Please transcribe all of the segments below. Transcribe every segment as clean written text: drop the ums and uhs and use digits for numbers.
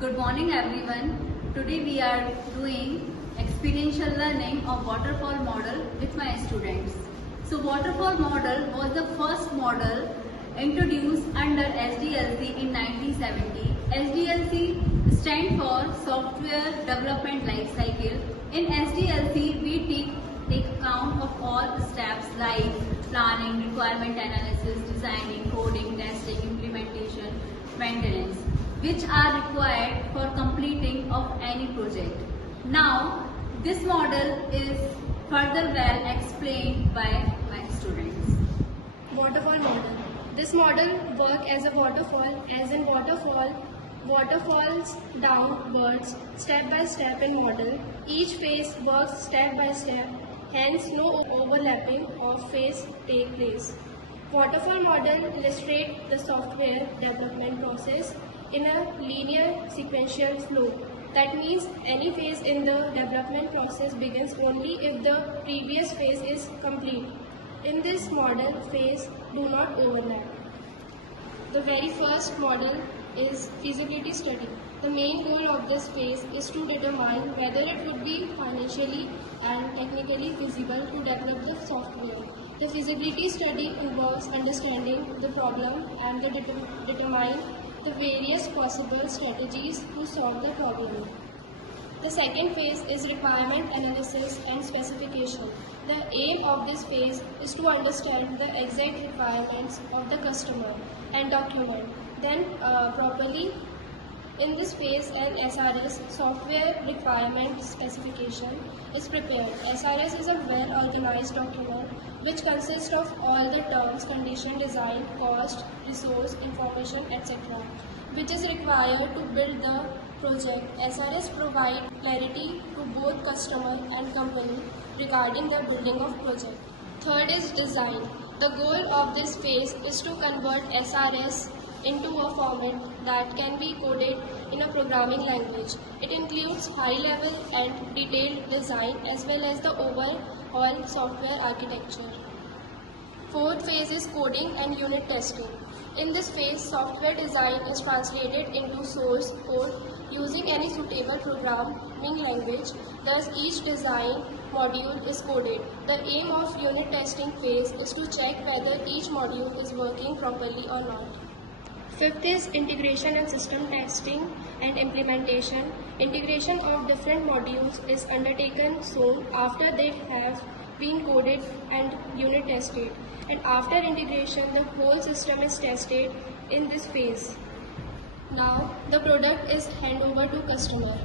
Good morning everyone. Today we are doing experiential learning of waterfall model with my students. So waterfall model was the first model introduced under SDLC in 1970. SDLC stands for Software Development Life Cycle. In SDLC we take account of all steps like planning, requirement analysis, designing, coding, testing, implementation, maintenance, which are required for completing of any project. Now, this model is further well explained by my students. Waterfall model. This model works as a waterfall, as in waterfalls downwards step by step in model. Each phase works step by step, hence no overlapping of phase take place. Waterfall model illustrates the software development process in a linear sequential flow. That means any phase in the development process begins only if the previous phase is complete. In this model, phases do not overlap. The very first model is feasibility study. The main goal of this phase is to determine whether it would be financially and technically feasible to develop the software. The feasibility study involves understanding the problem and determine the various possible strategies to solve the problem. The second phase is requirement analysis and specification. The aim of this phase is to understand the exact requirements of the customer and document them properly. In this phase, an SRS, Software Requirement Specification, is prepared. SRS is a well-organized document which consists of all the terms, condition, design, cost, resource, information, etc., which is required to build the project. SRS provides clarity to both customer and company regarding the building of project. Third is design. The goal of this phase is to convert SRS into a format that can be coded in a programming language. It includes high-level and detailed design as well as the overall software architecture. Fourth phase is coding and unit testing. In this phase, software design is translated into source code using any suitable programming language. Thus, each design module is coded. The aim of unit testing phase is to check whether each module is working properly or not. Fifth is integration and system testing and implementation. Integration of different modules is undertaken soon after they have been coded and unit tested. And after integration, the whole system is tested in this phase. Now, the product is handed over to customer.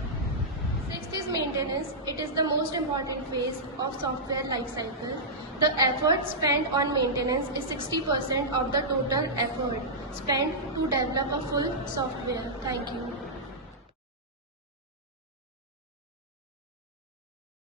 Sixth is maintenance. It is the most important phase of software lifecycle. The effort spent on maintenance is 60% of the total effort spent to develop a full software. Thank you.